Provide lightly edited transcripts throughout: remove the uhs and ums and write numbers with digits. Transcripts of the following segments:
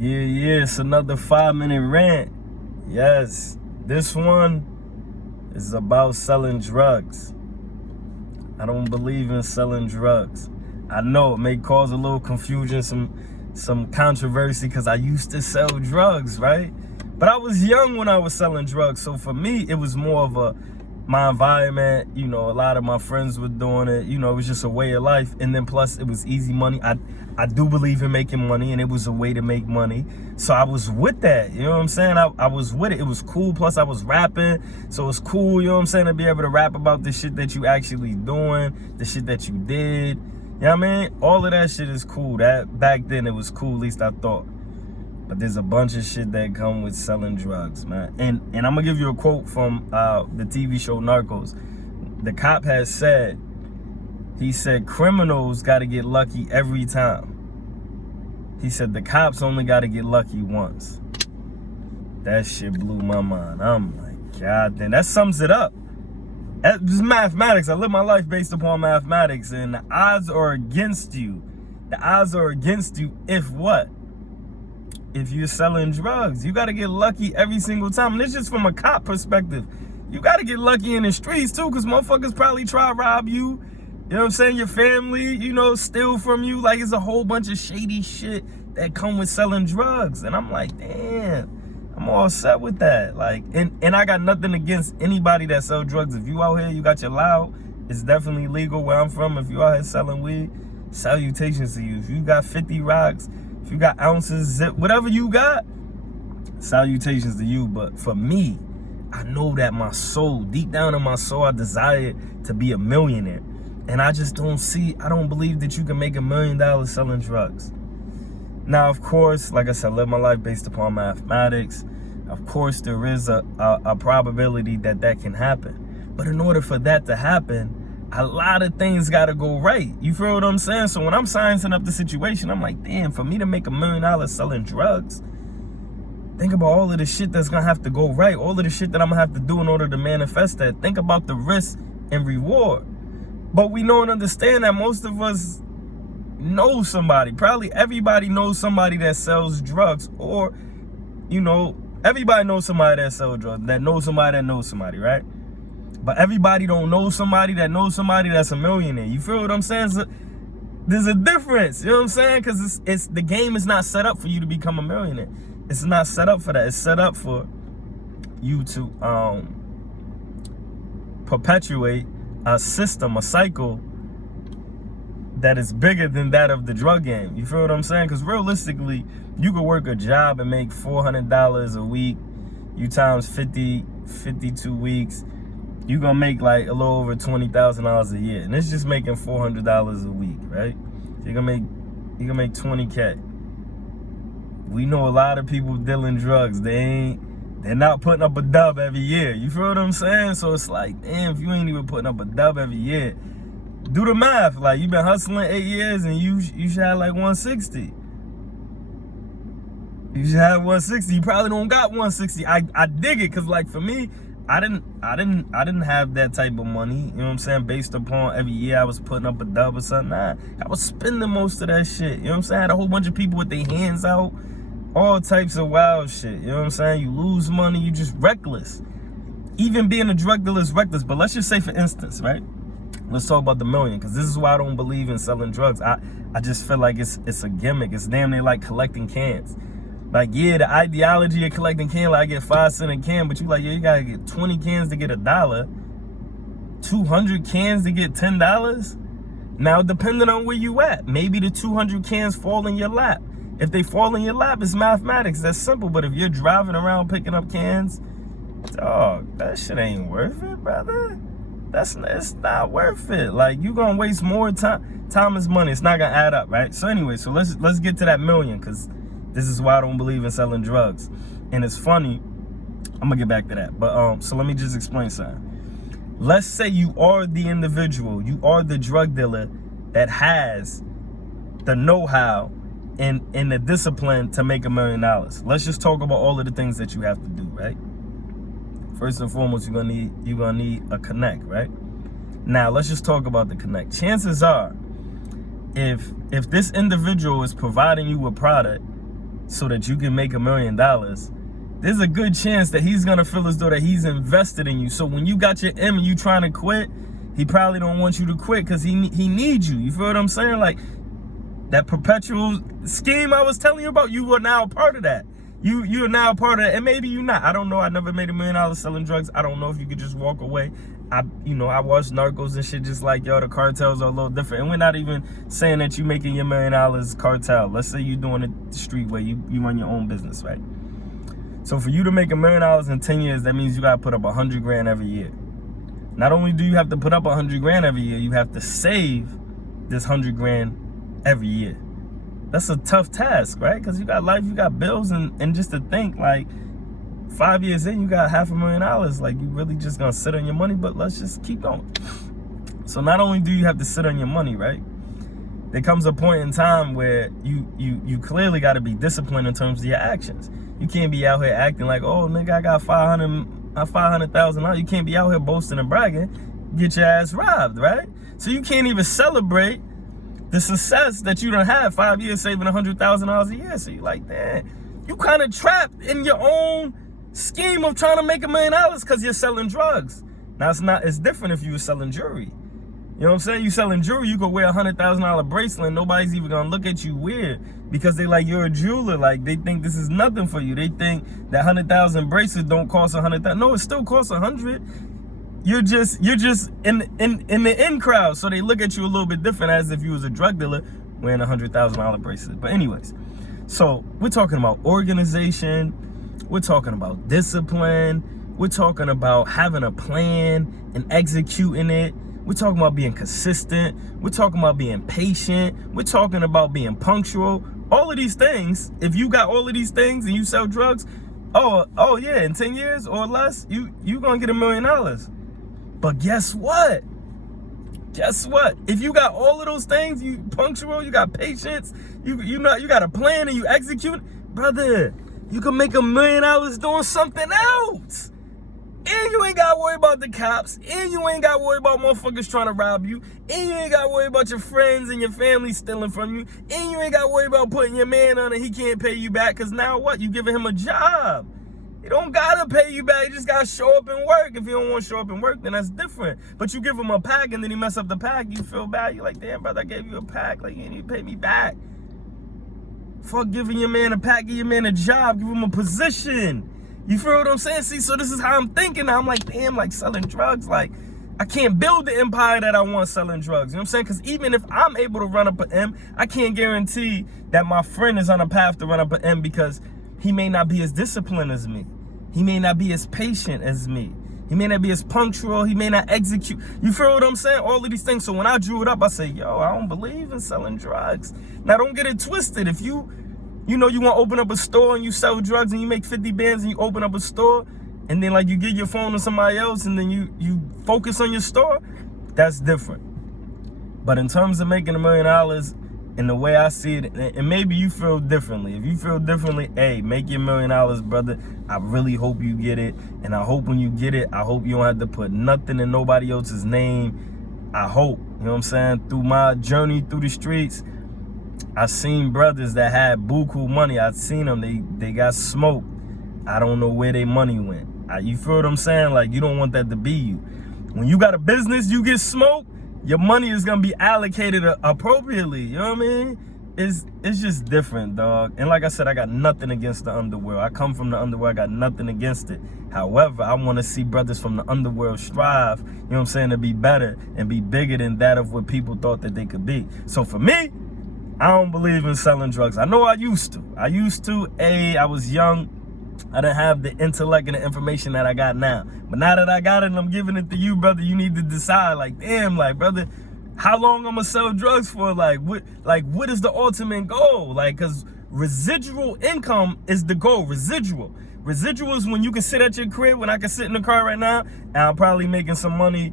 Yeah, it's another 5-minute rant. Yes, this one is about selling drugs. I don't believe in selling drugs. I know it may cause a little confusion, some controversy, because I used to sell drugs, right? But I was young when I was selling drugs, so for me, it was more of my environment. You know, a lot of my friends were doing it. You know, it was just a way of life, and then plus it was easy money. I do believe in making money, and it was a way to make money, so I was with that. You know what I'm saying? I was with it. It was cool. Plus I was rapping, so it's cool, you know what I'm saying, to be able to rap about the shit that you actually doing, the shit that you did. You know what I mean? All of that shit is cool. That back then it was cool, at least I thought. But there's a bunch of shit that come with selling drugs, man. And I'm gonna give you a quote from the TV show Narcos. The cop has said, he said, criminals gotta get lucky every time. He said the cops only gotta get lucky once. That shit blew my mind. I'm like, God damn, that sums it up. It's mathematics. I live my life based upon mathematics, and the odds are against you. The odds are against you if what? If you're selling drugs. You gotta get lucky every single time. And it's just from a cop perspective. You gotta get lucky in the streets too, because motherfuckers probably try to rob you. You know what I'm saying? Your family, you know, steal from you. Like, it's a whole bunch of shady shit that come with selling drugs. And I'm like, damn, I'm all set with that. Like, and I got nothing against anybody that sell drugs. If you out here, you got your loud, it's definitely legal where I'm from. If you out here selling weed, salutations to you. If you got 50 rocks, if you got ounces, zip, whatever you got, salutations to you. But for me, I know that my soul, deep down in my soul, I desire to be a millionaire. And I just I don't believe that you can make $1 million selling drugs. Now, of course, like I said, I live my life based upon mathematics. Of course, there is a probability that can happen. But in order for that to happen, a lot of things got to go right. You feel what I'm saying? So when I'm sizing up the situation, I'm like, damn, for me to make $1 million selling drugs, think about all of the shit that's going to have to go right. All of the shit that I'm going to have to do in order to manifest that. Think about the risk and reward. But we know and understand that most of us know somebody. Probably everybody knows somebody that sells drugs, or, you know, everybody knows somebody that sells drugs, that knows somebody, right? But everybody don't know somebody that knows somebody that's a millionaire. You feel what I'm saying? So there's a difference, you know what I'm saying? Because it's the game is not set up for you to become a millionaire. It's not set up for that. It's set up for you to perpetuate a system, a cycle that is bigger than that of the drug game. You feel what I'm saying? Because realistically, you could work a job and make $400 a week. You times 52 weeks, you're gonna make like a little over $20,000 a year. And it's just making $400 a week, right? So you're gonna make 20K. We know a lot of people dealing drugs. They're not putting up a dub every year. You feel what I'm saying? So it's like, damn, if you ain't even putting up a dub every year, do the math. Like, you've been hustling 8 years and you should have like 160. You should have 160. You probably don't got 160. I dig it, because like for me, I didn't have that type of money, you know what I'm saying, based upon every year I was putting up a dub or something. Nah, I was spending most of that shit. You know what I'm saying? I had a whole bunch of people with their hands out. All types of wild shit, you know what I'm saying? You lose money, you just reckless. Even being a drug dealer is reckless. But let's just say, for instance, right? Let's talk about the million, because this is why I don't believe in selling drugs. I just feel like it's a gimmick. It's damn near like collecting cans. Like, yeah, the ideology of collecting cans, like I get 5 cents a can, but you like, yeah, you gotta get 20 cans to get $1, 200 cans to get $10. Now, depending on where you at, maybe the 200 cans fall in your lap. If they fall in your lap, it's mathematics. That's simple. But if you're driving around picking up cans, dog, that shit ain't worth it, brother. It's not worth it. Like, you gonna waste more time. Time is money. It's not gonna add up, right? So anyway, so let's get to that million, because this is why I don't believe in selling drugs. And it's funny. I'm gonna get back to that. But so let me just explain something. Let's say you are the individual, you are the drug dealer that has the know-how and the discipline to make $1 million. Let's just talk about all of the things that you have to do, right? First and foremost, you're gonna need a connect, right? Now let's just talk about the connect. Chances are, if this individual is providing you a product so that you can make $1 million, there's a good chance that he's gonna feel as though that he's invested in you. So when you got your M and you trying to quit, he probably don't want you to quit because he needs you. You feel what I'm saying? Like that perpetual scheme I was telling you about, you are now a part of that. You are now a part of it, and maybe you're not. I don't know. I never made $1 million selling drugs. I don't know if you could just walk away. I watch Narcos and shit just like y'all. The cartels are a little different, and we're not even saying that you making your $1 million cartel. Let's say you're doing it the street way. You run your own business, right? So for you to make $1 million in 10 years, that means you gotta put up 100 grand every year. Not only do you have to put up 100 grand every year, you have to save this 100 grand every year. That's a tough task, right? Because you got life, you got bills, and just to think, like, 5 years in, you got $500,000. Like, you really just gonna sit on your money, but let's just keep going. So not only do you have to sit on your money, right? There comes a point in time where you clearly got to be disciplined in terms of your actions. You can't be out here acting like, oh, nigga, I got $500,000. You can't be out here boasting and bragging. Get your ass robbed, right? So you can't even celebrate the success that you done had 5 years saving $100,000 a year. So you're like, damn, you kind of trapped in your own scheme of trying to make $1 million because you're selling drugs. Now it's different if you were selling jewelry. You know what I'm saying? You selling jewelry, you could wear a $100,000 bracelet and nobody's even gonna look at you weird because they like, you're a jeweler. Like, they think this is nothing for you. They think that 100,000 bracelet don't cost 100,000. No, it still costs 100. You're just in the in crowd, so they look at you a little bit different as if you was a drug dealer wearing a $100,000 bracelet. But anyways, so we're talking about organization, we're talking about discipline, we're talking about having a plan and executing it. We're talking about being consistent. We're talking about being patient. We're talking about being punctual. All of these things, if you got all of these things and you sell drugs, oh yeah, in 10 years or less, you gonna get $1 million. But guess what? Guess what? If you got all of those things, you punctual, you got patience, you got a plan and you execute, brother, you can make $1 million doing something else. And you ain't got to worry about the cops. And you ain't got to worry about motherfuckers trying to rob you. And you ain't got to worry about your friends and your family stealing from you. And you ain't got to worry about putting your man on and he can't pay you back. Because now what? You giving him a job. He don't got to pay you back. You just got to show up and work. If you don't want to show up and work, then that's different. But you give him a pack and then he mess up the pack. You feel bad. You're like, damn, brother, I gave you a pack. Like, you ain't even pay me back. Fuck giving your man a pack. Give your man a job. Give him a position. You feel what I'm saying? See, so this is how I'm thinking now. I'm like, damn, like selling drugs, like I can't build the empire that I want selling drugs. You know what I'm saying? Because even if I'm able to run up an M, I can't guarantee that my friend is on a path to run up an M because he may not be as disciplined as me. He may not be as patient as me. He may not be as punctual. He may not execute. You feel what I'm saying? All of these things. So when I drew it up, I say, yo, I don't believe in selling drugs. Now, don't get it twisted. If you want to open up a store and you sell drugs and you make 50 bands and you open up a store and then like you give your phone to somebody else and then you focus on your store, that's different. But in terms of making $1 million and the way I see it, and maybe you feel differently. If you feel differently, hey, make your $1 million, brother. I really hope you get it. And I hope when you get it, I hope you don't have to put nothing in nobody else's name. I hope, you know what I'm saying? Through my journey through the streets, I seen brothers that had buku money. I seen them. They got smoked. I don't know where their money went. You feel what I'm saying? Like, you don't want that to be you. When you got a business, you get smoked, your money is going to be allocated appropriately. You know what I mean? It's just different, dog. And like I said, I got nothing against the underworld. I come from the underworld. I got nothing against it. However, I want to see brothers from the underworld strive, you know what I'm saying, to be better and be bigger than that of what people thought that they could be. So for me, I don't believe in selling drugs. I know I used to. I was young. I didn't have the intellect and the information that I got now. But now that I got it and I'm giving it to you, brother, you need to decide, like, damn, like, brother, how long I'm going to sell drugs for? Like, what is the ultimate goal? Like, because residual income is the goal. Residual is when you can sit at your crib, when I can sit in the car right now, and I'm probably making some money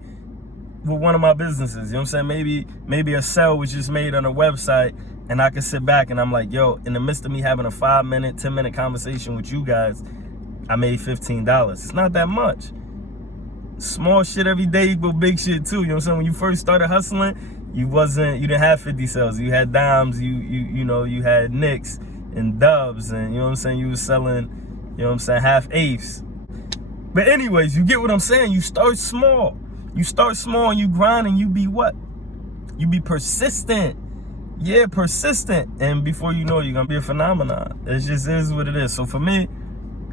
with one of my businesses. You know what I'm saying? Maybe a sale was just made on a website, and I can sit back and I'm like, yo, in the midst of me having a 5-minute, 10-minute conversation with you guys, I made $15. It's not that much. Small shit every day equal big shit too. You know what I'm saying? When you first started hustling, you didn't have 50 sales. You had dimes, you had nicks, in dubs, and you know what I'm saying, you was selling, you know what I'm saying, half-eighths. But anyways, you get what I'm saying. You start small. You start small and you grind, and you be what? You be persistent. Yeah, persistent. And before you know it, you're going to be a phenomenon. It just is what it is. So for me,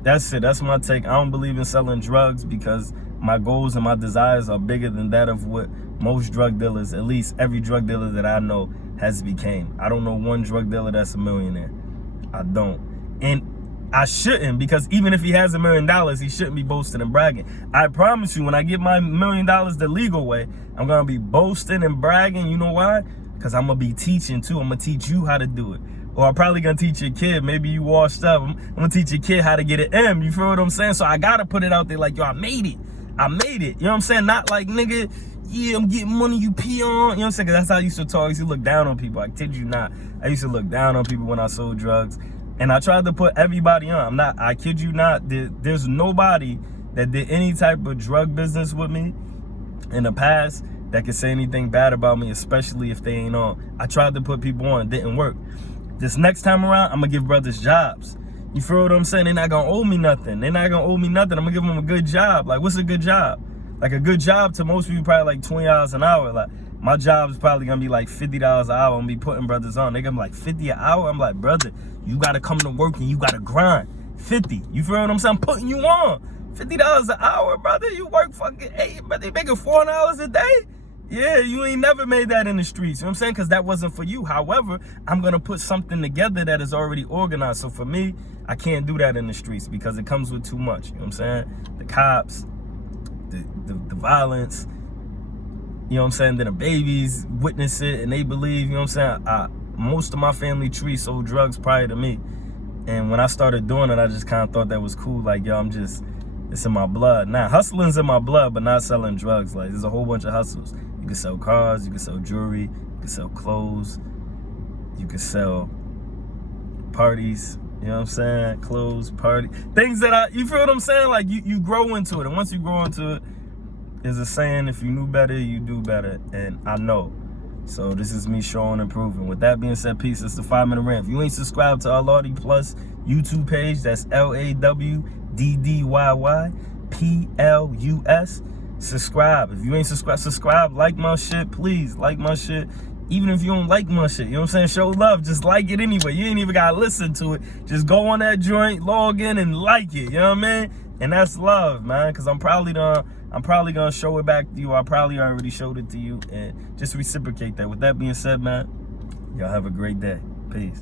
that's it. That's my take. I don't believe in selling drugs because my goals and my desires are bigger than that of what most drug dealers, at least every drug dealer that I know, has became. I don't know one drug dealer that's a millionaire. I don't. And I shouldn't, because even if he has $1 million, he shouldn't be boasting and bragging. I promise you, when I get my $1 million the legal way, I'm going to be boasting and bragging. You know why? Because I'm going to be teaching too. I'm going to teach you how to do it. Or I'm probably going to teach your kid. Maybe you washed up. I'm going to teach your kid how to get an M. You feel what I'm saying? So I got to put it out there like, yo, I made it. I made it. You know what I'm saying? Not like, nigga, yeah, I'm getting money you pee on. You know what I'm saying? Because that's how I used to talk. I used to look down on people. I kid you not. I used to look down on people when I sold drugs. And I tried to put everybody on. I kid you not, there's nobody that did any type of drug business with me in the past that could say anything bad about me, especially if they ain't on. I tried to put people on, it didn't work. This next time around, I'm gonna give brothers jobs. You feel what I'm saying? They're not gonna owe me nothing. They're not gonna owe me nothing. I'm gonna give them a good job. Like, what's a good job? Like, a good job to most people probably like $20 an hour. Like, my job is probably gonna be like $50 an hour. I'm gonna be putting brothers on. They're gonna be like, 50 an hour? I'm like, brother, you gotta come to work and you gotta grind. 50. You feel what I'm saying? I'm putting you on. $50 an hour, brother. You work fucking 8, but they making $4 a day? Yeah, you ain't never made that in the streets. You know what I'm saying? Because that wasn't for you. However, I'm gonna put something together that is already organized. So for me, I can't do that in the streets because it comes with too much. You know what I'm saying? The cops, the violence. You know what I'm saying? Then the babies witness it and they believe, you know what I'm saying? Most of my family tree sold drugs prior to me. And when I started doing it, I just kind of thought that was cool. Like, yo, it's in my blood. Now, hustling's in my blood, but not selling drugs. Like, there's a whole bunch of hustles. You can sell cars, you can sell jewelry, you can sell clothes, you can sell parties, you know what I'm saying? Clothes, party, things that you feel what I'm saying? Like, you grow into it. And once you grow into it, there's a saying, if you knew better, you do better. And I know. So this is me showing and proving. With that being said, peace. It's the 5-Minute Rant. If you ain't subscribed to our Lawdy Plus YouTube page, that's LAWDDYYPLUS. Subscribe. If you ain't subscribe, like my shit, please. Like my shit. Even if you don't like my shit, you know what I'm saying? Show love. Just like it anyway. You ain't even gotta listen to it. Just go on that joint, log in, and like it. You know what I mean? And that's love, man. Because I'm probably gonna show it back to you. I probably already showed it to you, and just reciprocate that. With that being said, man, y'all have a great day. Peace.